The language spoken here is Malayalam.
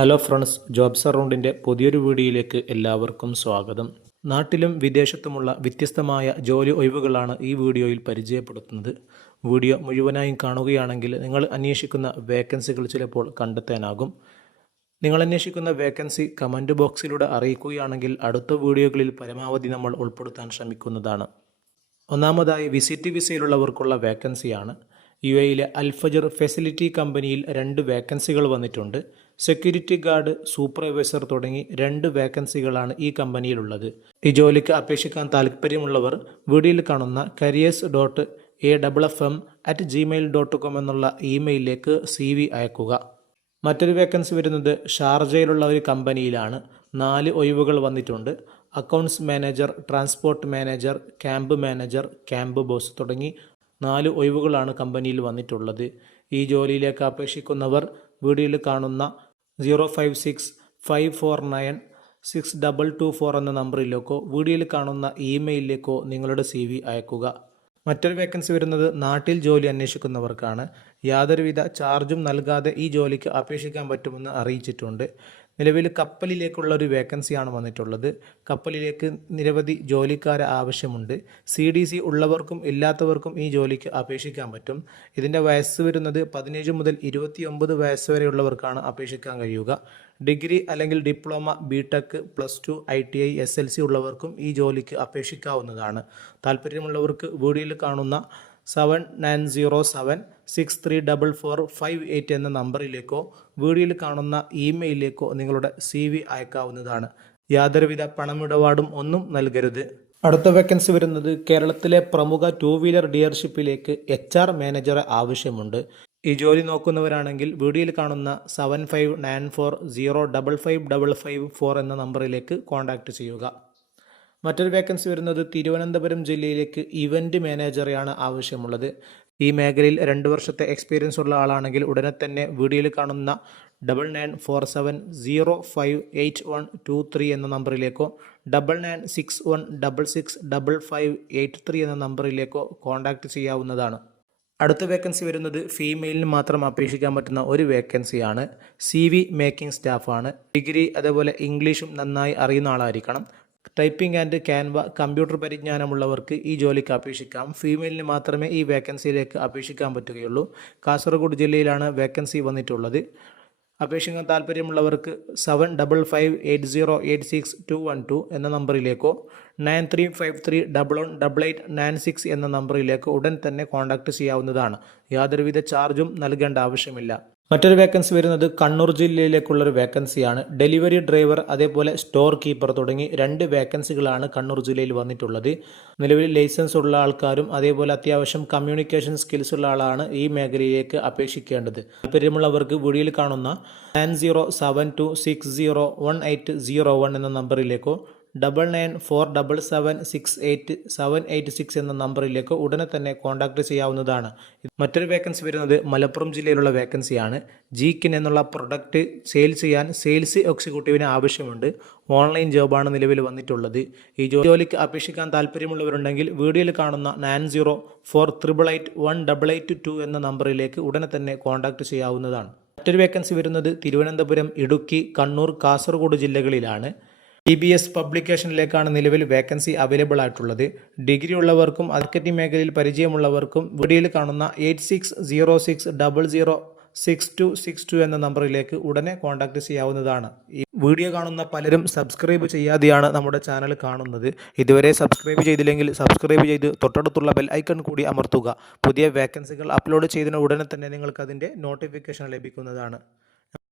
ഹലോ ഫ്രണ്ട്സ്, ജോബ്സ് അറൗണ്ടിൻ്റെ പുതിയൊരു വീഡിയോയിലേക്ക് എല്ലാവർക്കും സ്വാഗതം. നാട്ടിലും വിദേശത്തുമുള്ള വ്യത്യസ്തമായ ജോലി ഒഴിവുകളാണ് ഈ വീഡിയോയിൽ പരിചയപ്പെടുത്തുന്നത്. വീഡിയോ മുഴുവനായും കാണുകയാണെങ്കിൽ നിങ്ങൾ അന്വേഷിക്കുന്ന വേക്കൻസികൾ ചിലപ്പോൾ കണ്ടെത്താനാകും. നിങ്ങൾ അന്വേഷിക്കുന്ന വേക്കൻസി കമൻറ്റ് ബോക്സിലൂടെ അറിയിക്കുകയാണെങ്കിൽ അടുത്ത വീഡിയോകളിൽ പരമാവധി നമ്മൾ ഉൾപ്പെടുത്താൻ ശ്രമിക്കുന്നതാണ്. ഒന്നാമതായി വിസിറ്റ് വിസയിലുള്ളവർക്കുള്ള വേക്കൻസിയാണ്. UAE അൽഫജർ ഫെസിലിറ്റി കമ്പനിയിൽ 2 വേക്കൻസികൾ വന്നിട്ടുണ്ട്. സെക്യൂരിറ്റി ഗാർഡ്, സൂപ്പർവൈസർ തുടങ്ങി 2 വേക്കൻസികളാണ് ഈ കമ്പനിയിലുള്ളത്. ഈ ജോലിക്ക് അപേക്ഷിക്കാൻ താൽപ്പര്യമുള്ളവർ വീഡിയോയിൽ കാണുന്ന careers.afm@gmail.com എന്നുള്ള ഇമെയിലിലേക്ക് CV അയക്കുക. മറ്റൊരു വേക്കൻസി വരുന്നത് ഷാർജയിലുള്ള ഒരു കമ്പനിയിലാണ്. 4 ഒഴിവുകൾ വന്നിട്ടുണ്ട്. Accounts manager, transport manager, camp manager, camp boss തുടങ്ങി 4 ഒഴിവുകളാണ് കമ്പനിയിൽ വന്നിട്ടുള്ളത്. ഈ ജോലിയിലേക്ക് അപേക്ഷിക്കുന്നവർ വീഡിയോയിൽ കാണുന്ന 05654962224 എന്ന നമ്പറിലേക്കോ വീഡിയോയിൽ കാണുന്ന ഇമെയിലിലേക്കോ നിങ്ങളുടെ CV അയക്കുക. മറ്റൊരു വേക്കൻസി വരുന്നത് നാട്ടിൽ ജോലി അന്വേഷിക്കുന്നവർക്കാണ്. യാതൊരുവിധ ചാർജും നൽകാതെ ഈ ജോലിക്ക് അപേക്ഷിക്കാൻ പറ്റുമെന്ന് അറിയിച്ചിട്ടുണ്ട്. നിലവിൽ കപ്പലിലേക്കുള്ള ഒരു വേക്കൻസിയാണ് വന്നിട്ടുള്ളത്. കപ്പലിലേക്ക് നിരവധി ജോലിക്കാരെ ആവശ്യമുണ്ട്. CDC ഉള്ളവർക്കും ഇല്ലാത്തവർക്കും ഈ ജോലിക്ക് അപേക്ഷിക്കാൻ പറ്റും. ഇതിൻ്റെ വയസ്സ് വരുന്നത് 15 മുതൽ 29 വയസ്സ് വരെയുള്ളവർക്കാണ് അപേക്ഷിക്കാൻ കഴിയുക. ഡിഗ്രി അല്ലെങ്കിൽ ഡിപ്ലോമ, BTech, +2, ITI, SLC ഉള്ളവർക്കും ഈ ജോലിക്ക് അപേക്ഷിക്കാവുന്നതാണ്. താല്പര്യമുള്ളവർക്ക് വീഡിയോയിൽ കാണുന്ന 7907634458 എന്ന നമ്പറിലേക്കോ വീഡിയോയിൽ കാണുന്ന ഇമെയിലിലേക്കോ നിങ്ങളുടെ CV അയക്കാവുന്നതാണ്. യാതൊരുവിധ പണമിടപാടും ഒന്നും നൽകരുത്. അടുത്ത വേക്കൻസി വരുന്നത് കേരളത്തിലെ പ്രമുഖ 2 വീലർ ഡീലർഷിപ്പിലേക്ക് HR മാനേജറെ ആവശ്യമുണ്ട്. ഈ ജോലി നോക്കുന്നവരാണെങ്കിൽ വീഡിയോയിൽ കാണുന്ന 7594055554 എന്ന നമ്പറിലേക്ക് കോൺടാക്റ്റ് ചെയ്യുക. മറ്റൊരു വേക്കൻസി വരുന്നത് തിരുവനന്തപുരം ജില്ലയിലേക്ക് ഇവൻ്റ് മാനേജറെയാണ് ആവശ്യമുള്ളത്. ഈ മേഖലയിൽ 2 വർഷത്തെ എക്സ്പീരിയൻസ് ഉള്ള ആളാണെങ്കിൽ ഉടനെ തന്നെ വീഡിയോയിൽ കാണുന്ന 9947058123 എന്ന നമ്പറിലേക്കോ 9961665583 എന്ന നമ്പറിലേക്കോ കോൺടാക്റ്റ് ചെയ്യാവുന്നതാണ്. അടുത്ത വേക്കൻസി വരുന്നത് ഫീമെയിലിന് മാത്രം അപേക്ഷിക്കാൻ പറ്റുന്ന ഒരു വേക്കൻസിയാണ്. CV making സ്റ്റാഫാണ്. ഡിഗ്രി അതേപോലെ ഇംഗ്ലീഷും നന്നായി അറിയുന്ന ആളായിരിക്കണം. ടൈപ്പിംഗ് ആൻഡ് ക്യാൻവ കമ്പ്യൂട്ടർ പരിജ്ഞാനമുള്ളവർക്ക് ഈ ജോലിക്ക് അപേക്ഷിക്കാം. ഫീമെയിലിന് മാത്രമേ ഈ വേക്കൻസിയിലേക്ക് അപേക്ഷിക്കാൻ പറ്റുകയുള്ളൂ. കാസർഗോഡ് ജില്ലയിലാണ് വേക്കൻസി വന്നിട്ടുള്ളത്. അപേക്ഷിക്കാൻ താല്പര്യമുള്ളവർക്ക് 7538086212 എന്ന നമ്പറിലേക്കോ 9353118896 എന്ന നമ്പറിലേക്കോ ഉടൻ തന്നെ കോൺടാക്റ്റ് ചെയ്യാവുന്നതാണ്. യാതൊരുവിധ ചാർജും നൽകേണ്ട ആവശ്യമില്ല. മറ്റൊരു വേക്കൻസി വരുന്നത് കണ്ണൂർ ജില്ലയിലേക്കുള്ളൊരു വേക്കൻസിയാണ്. ഡെലിവറി ഡ്രൈവർ അതേപോലെ സ്റ്റോർ കീപ്പർ തുടങ്ങി 2 വേക്കൻസികളാണ് കണ്ണൂർ ജില്ലയിൽ വന്നിട്ടുള്ളത്. നിലവിൽ ലൈസൻസ് ഉള്ള ആൾക്കാരും അതേപോലെ അത്യാവശ്യം കമ്മ്യൂണിക്കേഷൻ സ്കിൽസ് ഉള്ള ആളാണ് ഈ മേഖലയിലേക്ക് അപേക്ഷിക്കേണ്ടത്. താല്പര്യമുള്ളവർക്ക് വീഡിയോയിൽ കാണുന്ന 9072601801 എന്ന നമ്പറിലേക്കോ 9947768786 എന്ന നമ്പറിലേക്ക് ഉടനെ തന്നെ കോൺടാക്റ്റ് ചെയ്യാവുന്നതാണ്. മറ്റൊരു വേക്കൻസി വരുന്നത് മലപ്പുറം ജില്ലയിലുള്ള വേക്കൻസിയാണ്. GKIN എന്നുള്ള പ്രൊഡക്റ്റ് സെയിൽ ചെയ്യാൻ സെയിൽസ് എക്സിക്യൂട്ടീവിന് ആവശ്യമുണ്ട്. ഓൺലൈൻ ജോബാണ് നിലവിൽ വന്നിട്ടുള്ളത്. ഈ ജോലിക്ക് അപേക്ഷിക്കാൻ താല്പര്യമുള്ളവരുണ്ടെങ്കിൽ വീഡിയോയിൽ കാണുന്ന 9048881882 എന്ന നമ്പറിലേക്ക് ഉടനെ തന്നെ കോൺടാക്റ്റ് ചെയ്യാവുന്നതാണ്. മറ്റൊരു വേക്കൻസി വരുന്നത് തിരുവനന്തപുരം, ഇടുക്കി, കണ്ണൂർ, കാസർഗോഡ് ജില്ലകളിലാണ്. TBS പബ്ലിക്കേഷനിലേക്കാണ് നിലവിൽ വേക്കൻസി അവൈലബിൾ ആയിട്ടുള്ളത്. ഡിഗ്രി ഉള്ളവർക്കും മാർക്കറ്റിംഗ് മേഖലയിൽ പരിചയമുള്ളവർക്കും വീഡിയോയിൽ കാണുന്ന 8606006262 എന്ന നമ്പറിലേക്ക് ഉടനെ കോൺടാക്റ്റ് ചെയ്യാവുന്നതാണ്. ഈ വീഡിയോ കാണുന്ന പലരും സബ്സ്ക്രൈബ് ചെയ്യാതെയാണ് നമ്മുടെ ചാനൽ കാണുന്നത്. ഇതുവരെ സബ്സ്ക്രൈബ് ചെയ്തില്ലെങ്കിൽ സബ്സ്ക്രൈബ് ചെയ്ത് തൊട്ടടുത്തുള്ള ബെൽ ഐക്കൺ കൂടി അമർത്തുക. പുതിയ വേക്കൻസികൾ അപ്ലോഡ് ചെയ്തതിന് ഉടനെ തന്നെ നിങ്ങൾക്ക് അതിൻ്റെ നോട്ടിഫിക്കേഷൻ ലഭിക്കുന്നതാണ്.